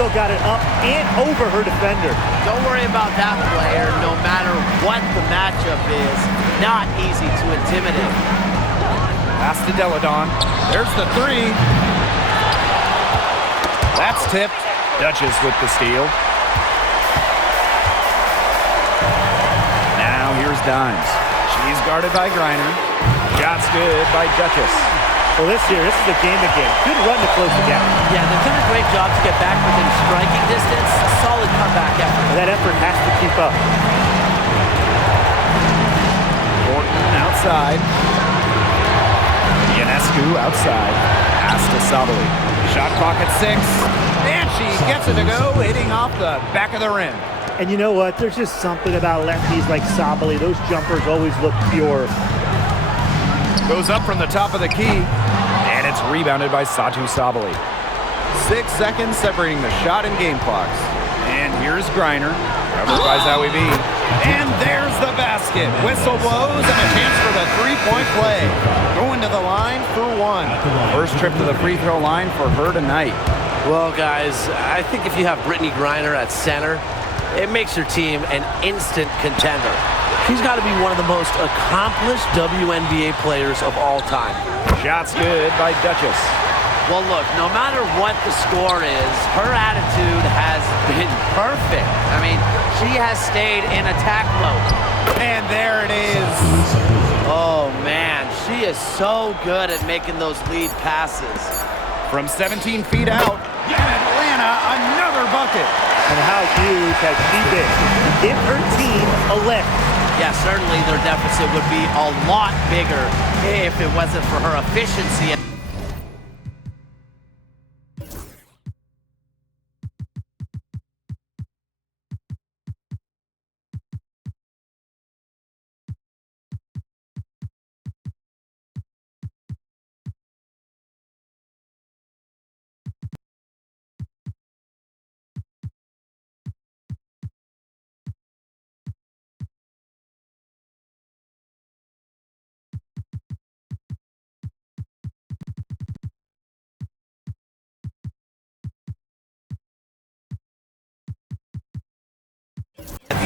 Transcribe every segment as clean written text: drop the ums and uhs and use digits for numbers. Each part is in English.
still got it up and over her defender. Don't worry about that player, no matter what the matchup is. Not easy to intimidate. Pass to Deladon. There's the three. That's tipped. Duchess with the steal. Now here's Dimes. She's guarded by Griner. Shot's good by Duchess. Well, this is a game-to-game. Good run to close the gap. Yeah, they've done a great job to get back within striking distance. Solid comeback effort. And that effort has to keep up. Thornton outside. Ionescu outside. Pass to Sabali. Shot clock at 6. And she gets it to go, hitting off the back of the rim. And you know what? There's just something about lefties like Sabali. Those jumpers always look pure. Goes up from the top of the key. And it's rebounded by Satu Sabali. 6 seconds separating the shot and game clocks. And here's Griner. Covered by Zoe B. And there's the basket. Whistle blows and a chance for the three-point play. Going to the line for 1. First trip to the free throw line for her tonight. Well, guys, I think if you have Brittney Griner at center, it makes your team an instant contender. She's got to be one of the most accomplished WNBA players of all time. Shot's good by Duchess. Well, look, no matter what the score is, her attitude has been perfect. I mean, she has stayed in attack mode. And there it is. Oh, man, she is so good at making those lead passes. From 17 feet out, and Atlanta, another bucket. And how huge has she been to give her team a lift? Yeah, certainly their deficit would be a lot bigger if it wasn't for her efficiency.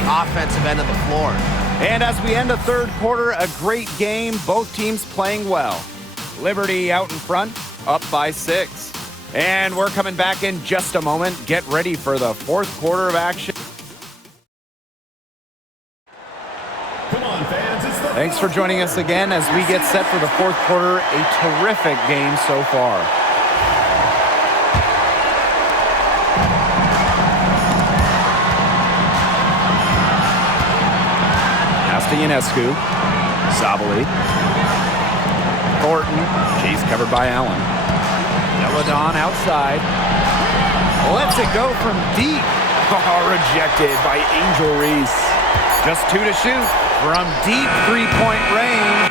Offensive end of the floor. And as we end the third quarter, a great game. Both teams playing well. Liberty out in front, up by 6. And we're coming back in just a moment. Get ready for the fourth quarter of action. Come on, fans. Thanks for joining us again as we get set for the fourth quarter. A terrific game so far. Ionescu, Sabali, Thornton, she's covered by Allen. Deladon outside, lets it go from deep. Rejected by Angel Reese. Just 2 to shoot from deep three-point range.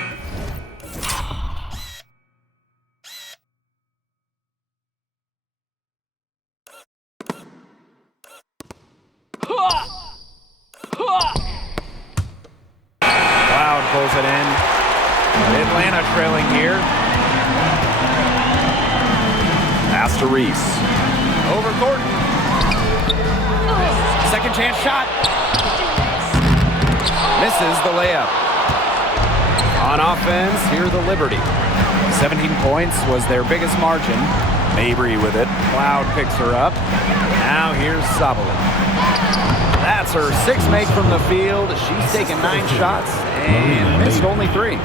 Pulls it in. Atlanta trailing here. Pass to Reese. Over Thornton. Second chance shot. Misses the layup. On offense, here the Liberty. 17 points was their biggest margin. Mabry with it. Cloud picks her up. Now here's Sabali. That's her 6th make from the field. She's taken 9 shots and missed only 3.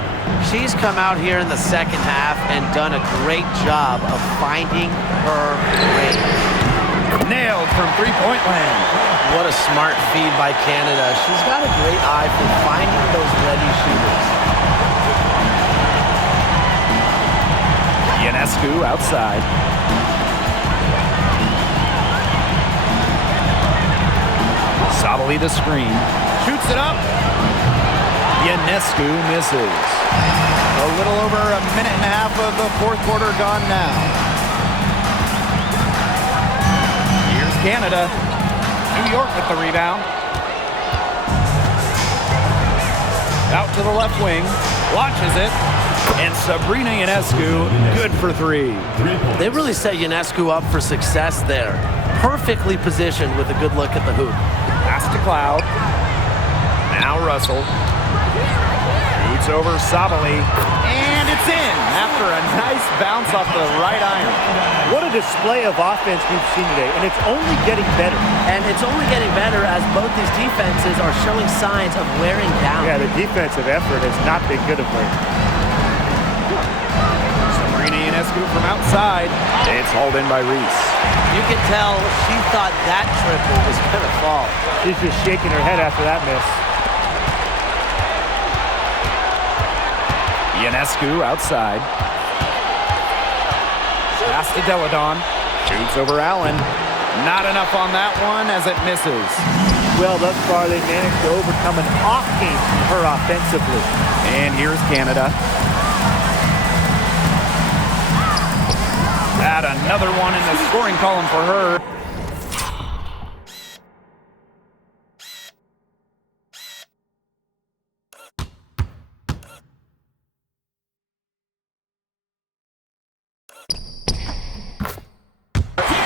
She's come out here in the second half and done a great job of finding her range. Nailed from three-point land. What a smart feed by Canada. She's got a great eye for finding those ready shooters. Ionescu outside. Sabali the screen. Shoots it up. Ionescu misses. A little over a minute and a half of the fourth quarter gone now. Here's Canada. New York with the rebound. Out to the left wing. Launches it. And Sabrina Ionescu, good for 3. They really set Ionescu up for success there. perfectly positioned with a good look at the hoop. Pass to Cloud. Now Russell. Shoots over Sabali. And it's in after a nice bounce off the right iron. What a display of offense we've seen today, and it's only getting better. And it's only getting better as both these defenses are showing signs of wearing down. Yeah, the defensive effort has not been good of late. Sabrina Ionescu from outside. It's hauled in by Reese. You can tell she thought that triple was going to fall. She's just shaking her head after that miss. Ionescu outside. Pass to Deladon. Shoots over Allen. Not enough on that one as it misses. Well, thus far they managed to overcome an off game from her offensively. And here's Canada. Add another one in the scoring column for her.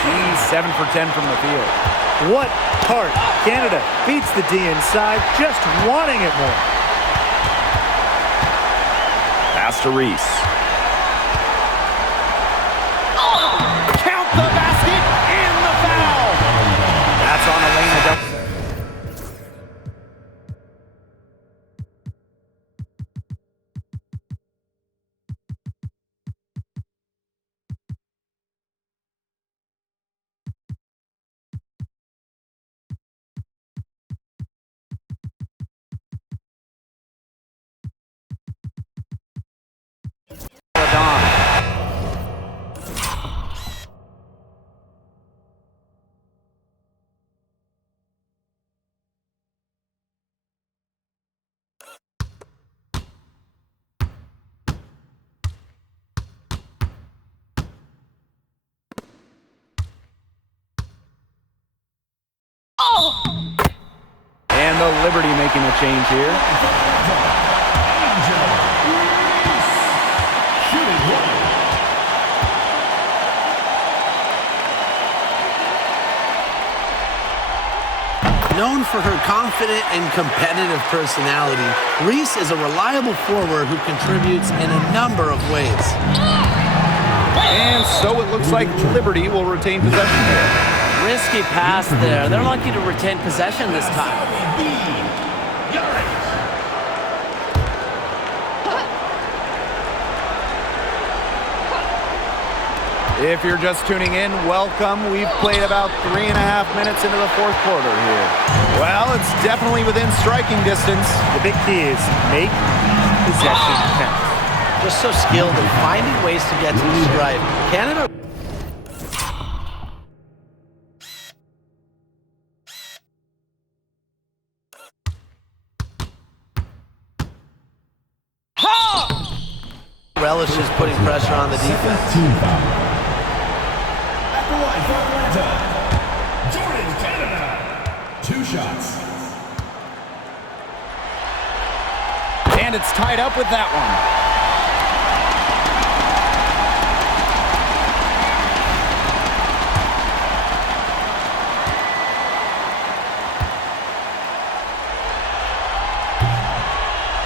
She's 7 for 10 from the field. What heart. Canada beats the D inside, just wanting it more. Pass to Reese. Count the basket and the foul. That's on Elena. And the Liberty making a change here. Known for her confident and competitive personality, Reese is a reliable forward who contributes in a number of ways. And so it looks like Liberty will retain possession here. Risky pass there. They're lucky to retain possession this time. If you're just tuning in, welcome. We've played about 3.5 minutes into the fourth quarter here. Well, it's definitely within striking distance. The big key is make possession count. Just so skilled in finding ways to get to the stripe. Canada. Relishes putting pressure on the defense. At the line for Atlanta, Jordan Canada. 2 shots. And it's tied up with that one.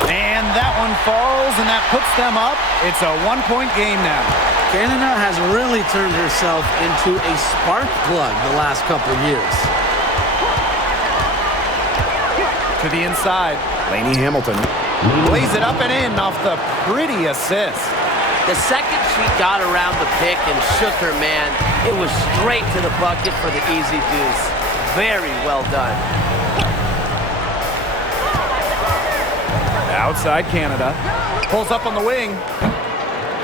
And that one falls, and that puts them up. It's a 1-point game now. Canada has really turned herself into a spark plug the last couple years. To the inside, Lainey Hamilton lays it up and in off the pretty assist. The second she got around the pick and shook her man, it was straight to the bucket for the easy deuce. Very well done. Outside Canada. Pulls up on the wing.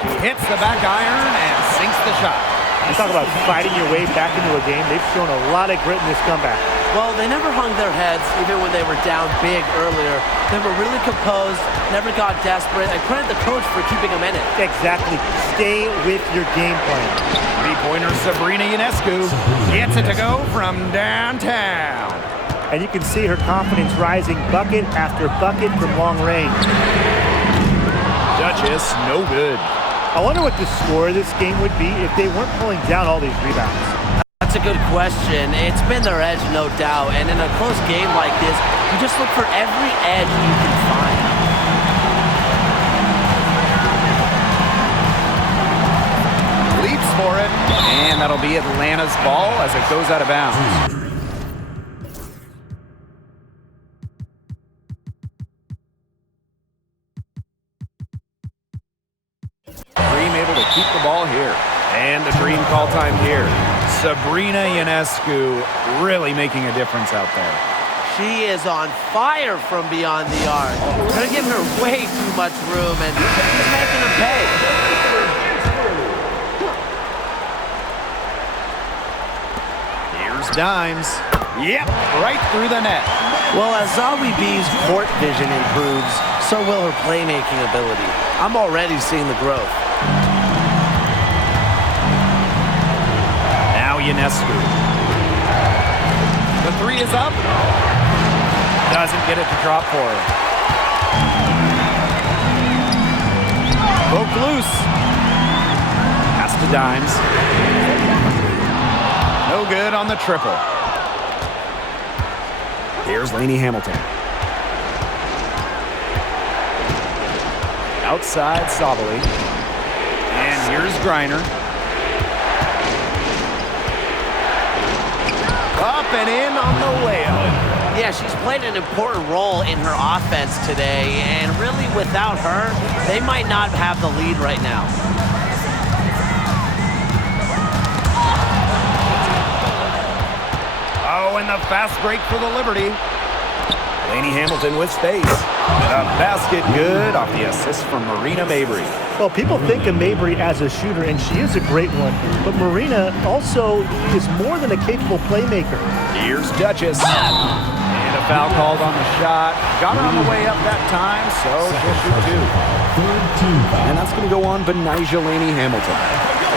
She hits the back iron and sinks the shot. You talk about fighting your way back into a game. They've shown a lot of grit in this comeback. Well, they never hung their heads, even when they were down big earlier. They were really composed, never got desperate. I credit the coach for keeping them in it. Exactly. Stay with your game plan. Three-pointer Sabrina Ionescu gets it to go from downtown. And you can see her confidence rising bucket after bucket from long range. Duchess, no good. I wonder what the score of this game would be if they weren't pulling down all these rebounds. That's That's a good question. It's been their edge, no doubt. And in a close game like this, you just look for every edge you can find. Leaps for it, and that'll be Atlanta's ball as it goes out of bounds. Dream able to keep the ball here. And the Dream call time here. Sabrina Ionescu really making a difference out there. She is on fire from beyond the arc. They're giving her way too much room, and it's making them pay. Here's Dimes. Yep, right through the net. Well, as Zawi B's court vision improves, so will her playmaking ability. I'm already seeing the growth. Now Ionescu. The three is up. Doesn't get it to drop for her. Poke loose. Pass to Dimes. No good on the triple. Here's Lainey Hamilton. Outside Sabali. And here's Griner. Up and in on the layup. Yeah, she's played an important role in her offense today, and really without her, they might not have the lead right now. Oh, and the fast break for the Liberty. Lainey Hamilton with space. The basket good off the assist from Marina Mabry. Well, people think of Mabry as a shooter, and she is a great one. But Marina also is more than a capable playmaker. Here's Duchess. And a foul called on the shot. Got her on the way up that time, so she'll shoot two. And that's going to go on Benijah Lainey Hamilton.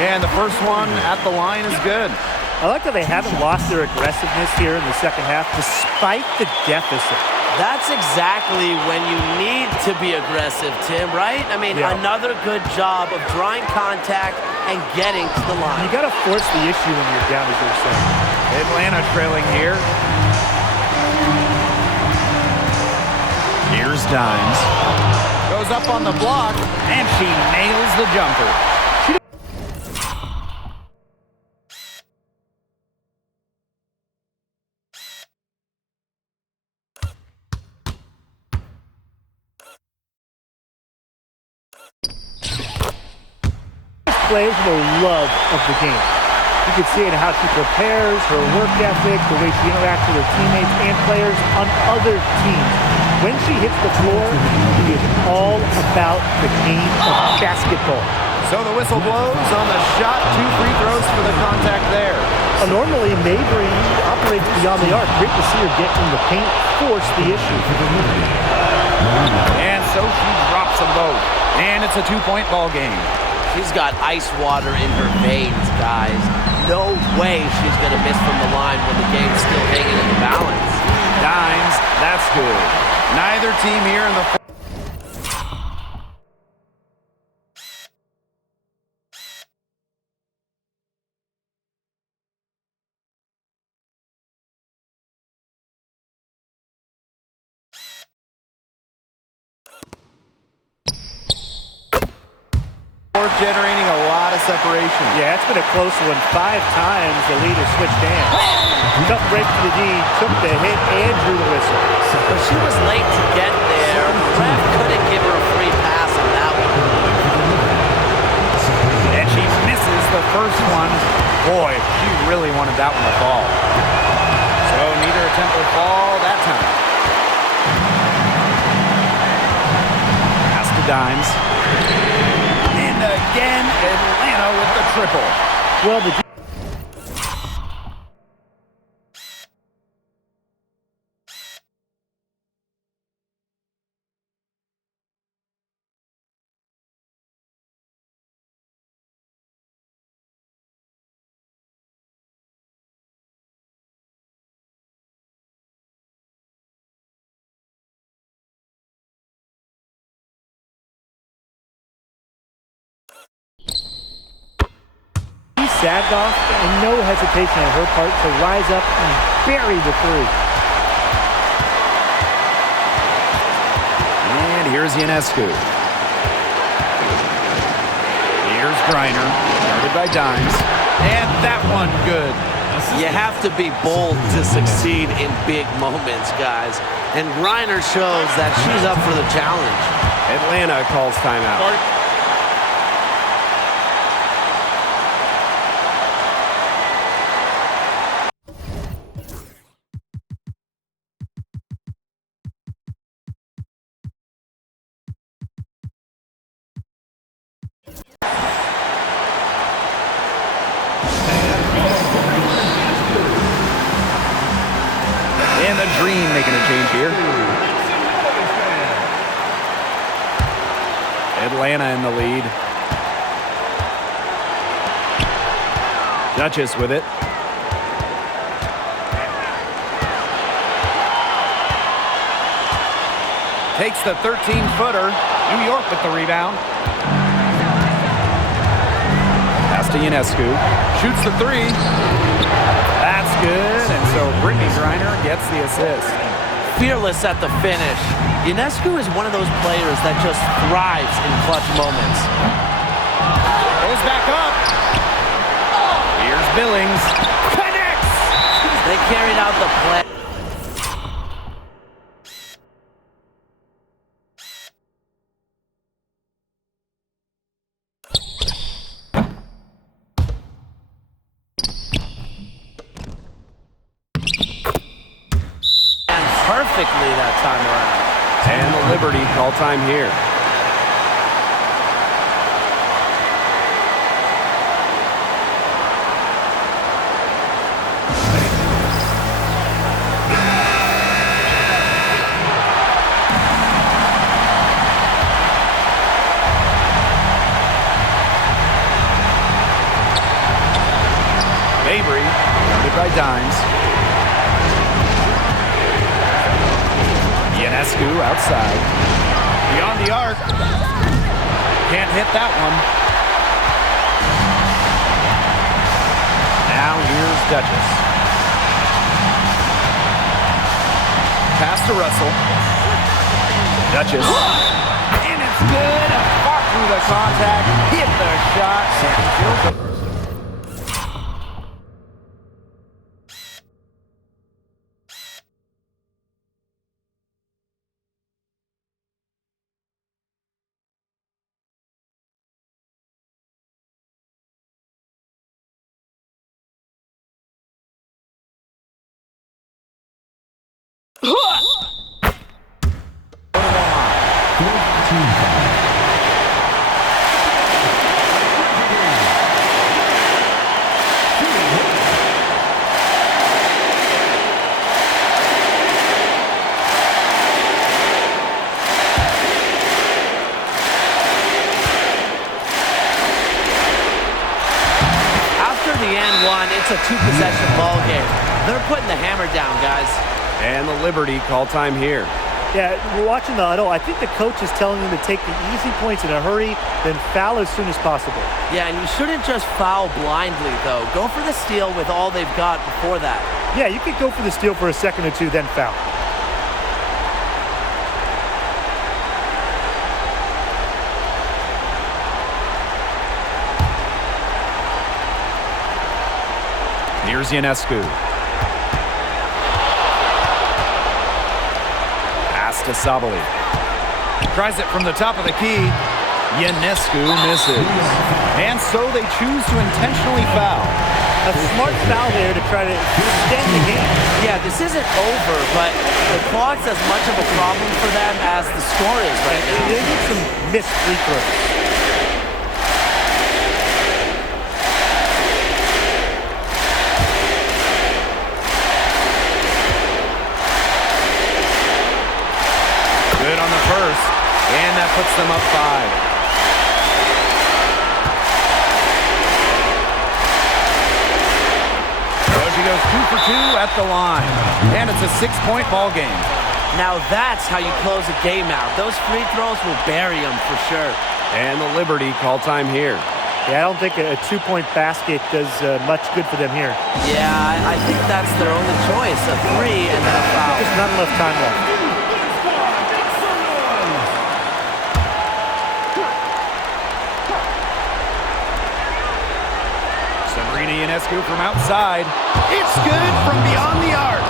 And the first one at the line is good. I like that they haven't lost their aggressiveness here in the second half, despite the deficit. That's exactly when you need to be aggressive, Tim, right? I mean, another good job of drawing contact and getting to the line. You got to force the issue when you're down, as you're saying. Atlanta trailing here. Here's Dimes. Goes up on the block, and she nails the jumper. Plays the love of the game. You can see it in how she prepares, her work ethic, the way she interacts with her teammates and players on other teams. When she hits the floor, she is all about the game of basketball. So the whistle blows on the shot. 2 free throws for the contact there. Normally, Mabry operates beyond the arc. Great to see her get in the paint, force the issue. And so she drops them both. And it's a 2-point ball game. She's got ice water in her veins, guys. No way she's going to miss from the line when the game's still hanging in the balance. Dimes, that's good. Neither team here in the... generating a lot of separation. Yeah, it's been a close one. 5 times the lead has switched hands. Tough break to the D, took the hit and drew the whistle. But she was late to get there. The ref couldn't give her a free pass on that one. And she misses the first one. Boy, she really wanted that one to fall. So neither attempt will fall that time. Pass to Dimes. Again, Atlanta with the triple. Well, the sagged off, and no hesitation on her part to rise up and bury the three. And here's Ionescu. Here's Griner, guarded by Dimes. And that one good. You have to be bold to succeed in big moments, guys. And Griner shows that she's up for the challenge. Atlanta calls timeout. And the Dream making a change here. Atlanta in the lead. Duchess with it. Takes the 13-footer. New York with the rebound. Pass to Ionescu. Shoots the three. That's good. And so Brittany Griner gets the assist. Fearless at the finish. Ionescu is one of those players that just thrives in clutch moments. Goes back up. Here's Billings. Connects. They carried out the play. Perfectly that time around. And the Liberty call time here. Mabry, guarded by Dimes. Ionescu outside. Beyond the arc. Can't hit that one. Now here's Duchess. Pass to Russell. Duchess. And it's good. Far through the contact. Hit the shot. It's a two-possession ball game. They're putting the hammer down, guys. And the Liberty call time here. Yeah, we're watching the huddle. I think the coach is telling them to take the easy points in a hurry, then foul as soon as possible. Yeah, and you shouldn't just foul blindly, though. Go for the steal with all they've got before that. Yeah, you could go for the steal for a second or two, then foul. Here's Ionescu. Pass to Sabali. Tries it from the top of the key. Ionescu misses. And so they choose to intentionally foul. A smart foul there to try to extend the game. Yeah, this isn't over, but the clock's as much of a problem for them as the score is right now. They need some missed free throws. Good on the first, and that puts them up 5. So she goes 2 for 2 at the line, and it's a 6-point ball game. Now that's how you close a game out. Those free throws will bury them for sure. And the Liberty call time here. Yeah, I don't think a two-point basket does much good for them here. Yeah, I think that's their only choice, a three and then a foul. There's not enough time left. Sabrina Ionescu from outside. It's good from beyond the arc.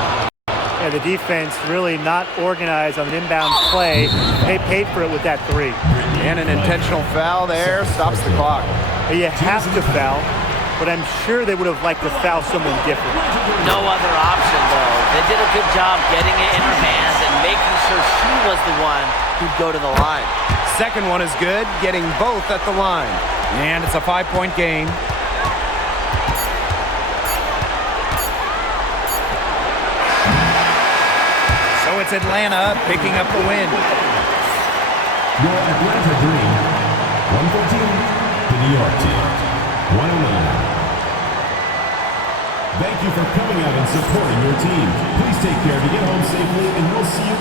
Yeah, the defense really not organized on an inbound play. They paid for it with that three. And an intentional foul there stops the clock. You have to foul, but I'm sure they would have liked to foul someone different. No other option, though. They did a good job getting it in her hands and making sure she was the one who'd go to the line. Second one is good, getting both at the line. And it's a 5-point game. So it's Atlanta picking up the win. Your Atlanta Dream, 114. The New York team, 109. Thank you for coming out and supporting your team. Please take care to get home safely, and we'll see you